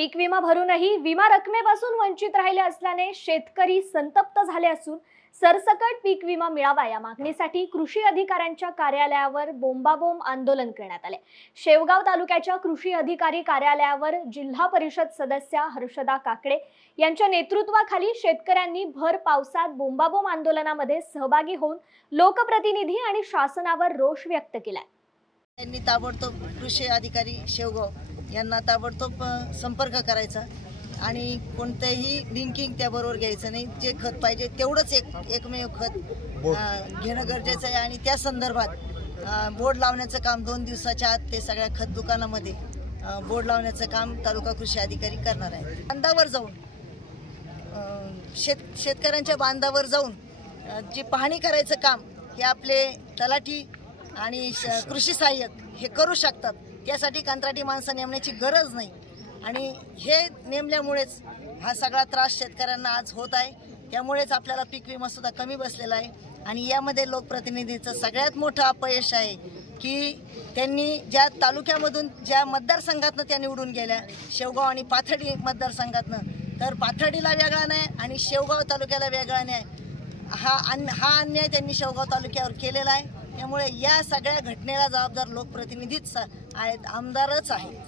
पीक विमा भरूनही विमा रकमेपासून वंचित राहिले असल्याने शेतकरी संतप्त झाले असून सरसकट पीक विमा मिळावा या मागणीसाठी कृषी अधिकाऱ्यांच्या कार्यालयावर बोंबाबोंब आंदोलन करण्यात आले। शेवगाव तालुक्याच्या कृषी अधिकारी कार्यालयावर जिल्हा परिषद सदस्या हर्षदा काकडे यांच्या नेतृत्वाखाली शेतकऱ्यांनी भर पावसात बोंबाबोंब आंदोलनामध्ये सहभागी होऊन लोकप्रतिनिधी आणि शासनावर रोष व्यक्त केला। त्यांनी ताबडतोब कृषी अधिकारी शेवगाव यांना ताबडतोब संपर्क करायचा आणि कोणतेही लिंकिंग त्याबरोबर घ्यायचं नाही। जे खत पाहिजे तेवढंच एकमेव खत घेणं गरजेचं आहे आणि त्या संदर्भात बोर्ड लावण्याचं काम 2 दिवसाच्या आत ते सगळ्या खत दुकानामध्ये बोर्ड लावण्याचं काम तालुका कृषी अधिकारी करणार आहे। बांधावर जाऊन शेतकऱ्यांच्या बांधावर जाऊन जी पाहणी करायचं काम हे आपले तलाठी आणि कृषी सहाय्यक हे करू शकतात। त्यासाठी कंत्राटी माणसं नेमण्याची गरज नाही आणि हे नेमल्यामुळेच हा सगळा त्रास शेतकऱ्यांना आज होत आहे। त्यामुळेच आपल्याला पीक विमा सुद्धा कमी बसलेला आहे आणि यामध्ये लोकप्रतिनिधीचं सगळ्यात मोठं अपयश आहे की त्यांनी ज्या तालुक्यामधून ज्या मतदारसंघातनं त्या निवडून गेल्या शेवगाव आणि पाथर्डी मतदारसंघातनं, तर पाथर्डीला वेगळा नाही आणि शेवगाव तालुक्याला वेगळा नाही। हा अन्याय त्यांनी शेवगाव तालुक्यावर केलेला आहे। त्यामुळे या सगळ्या घटनेला जबाबदार लोकप्रतिनिधीच आहेत, आमदारच आहेत।